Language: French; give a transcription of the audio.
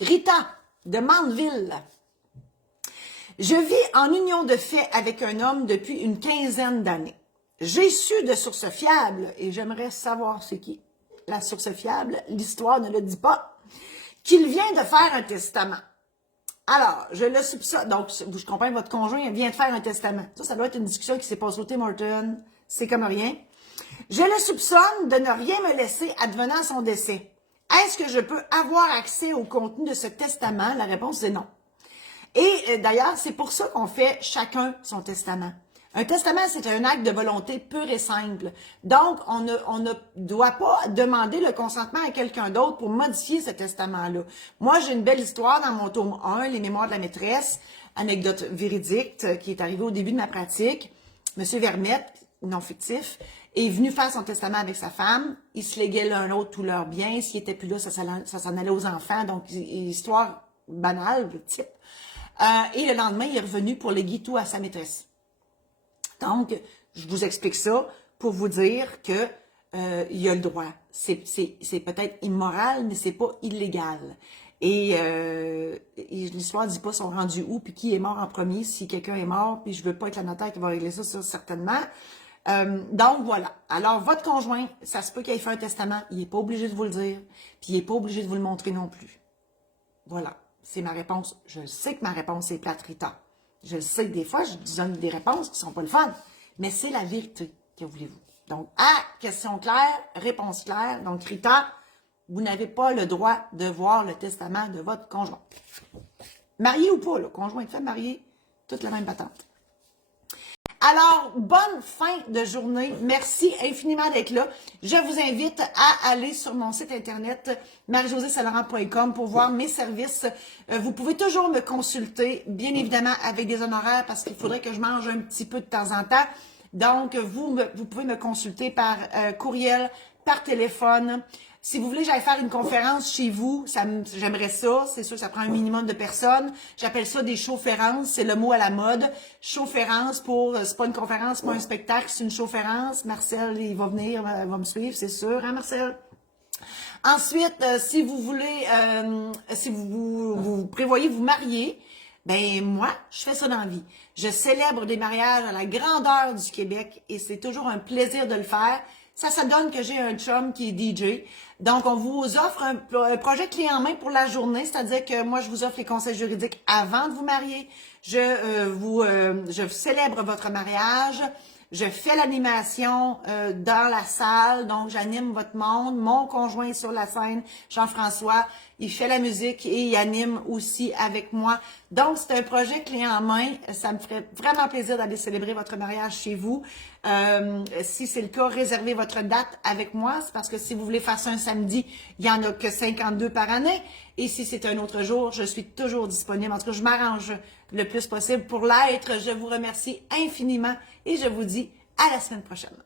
Rita de Mandeville. Je vis en union de fait avec un homme depuis une quinzaine d'années. J'ai su de sources fiables, et j'aimerais savoir c'est qui. La source fiable, l'histoire ne le dit pas, qu'il vient de faire un testament. Alors, je le soupçonne. Donc, je comprends que votre conjoint vient de faire un testament. Ça doit être une discussion qui s'est passée au Tim Hortons. C'est comme rien. Je le soupçonne de ne rien me laisser advenant son décès. Est-ce que je peux avoir accès au contenu de ce testament? La réponse est non. Et d'ailleurs, c'est pour ça qu'on fait chacun son testament. Un testament, c'est un acte de volonté pur et simple. Donc, on ne doit pas demander le consentement à quelqu'un d'autre pour modifier ce testament-là. Moi, j'ai une belle histoire dans mon tome 1, Les Mémoires de la maîtresse, anecdote véridique qui est arrivée au début de ma pratique. Monsieur Vermette, non fictif, est venu faire son testament avec sa femme. Ils se léguaient l'un l'autre tous leurs biens. S'il n'était plus là, ça s'en allait aux enfants. Donc, histoire banale, type. Et le lendemain, il est revenu pour léguer tout à sa maîtresse. Donc, je vous explique ça pour vous dire que il a le droit. C'est peut-être immoral, mais c'est pas illégal. Et l'histoire ne dit pas sont rendus où, puis qui est mort en premier, si quelqu'un est mort, puis je veux pas être la notaire qui va régler ça certainement. Donc, voilà. Alors, votre conjoint, ça se peut qu'il ait fait un testament, il n'est pas obligé de vous le dire, puis il n'est pas obligé de vous le montrer non plus. Voilà. C'est ma réponse. Je sais que ma réponse est plate, Rita. Je le sais que des fois, je donne des réponses qui sont pas le fun. Mais c'est la vérité. Que voulez-vous? Donc, question claire, réponse claire. Donc, Rita, vous n'avez pas le droit de voir le testament de votre conjoint. Marié ou pas, le conjoint est fait marié, toute la même patente. Alors, bonne fin de journée. Merci infiniment d'être là. Je vous invite à aller sur mon site internet marie-josée-saint-laurent.com pour voir mes services. Vous pouvez toujours me consulter, bien évidemment, avec des honoraires parce qu'il faudrait que je mange un petit peu de temps en temps. Donc, vous pouvez me consulter par courriel, par téléphone. Si vous voulez que j'aille faire une conférence chez vous, j'aimerais ça. C'est sûr que ça prend un minimum de personnes. J'appelle ça des showférences. C'est le mot à la mode. Showférence c'est pas une conférence, c'est pas un spectacle, c'est une showférence. Marcel, il va venir, va me suivre, c'est sûr, hein, Marcel? Ensuite, si vous voulez, si vous prévoyez vous marier, ben moi, je fais ça dans la vie. Je célèbre des mariages à la grandeur du Québec et c'est toujours un plaisir de le faire. Ça donne que j'ai un chum qui est DJ. Donc, on vous offre un projet clé en main pour la journée, c'est-à-dire que moi, je vous offre les conseils juridiques avant de vous marier. Je célèbre votre mariage. Je fais l'animation dans la salle, donc j'anime votre monde. Mon conjoint est sur la scène, Jean-François, il fait la musique et il anime aussi avec moi. Donc, c'est un projet clé en main. Ça me ferait vraiment plaisir d'aller célébrer votre mariage chez vous. Si c'est le cas, réservez votre date avec moi. C'est parce que si vous voulez faire ça un samedi, il n'y en a que 52 par année. Et si c'est un autre jour, je suis toujours disponible. En tout cas, je m'arrange le plus possible pour l'être. Je vous remercie infiniment et je vous dis à la semaine prochaine.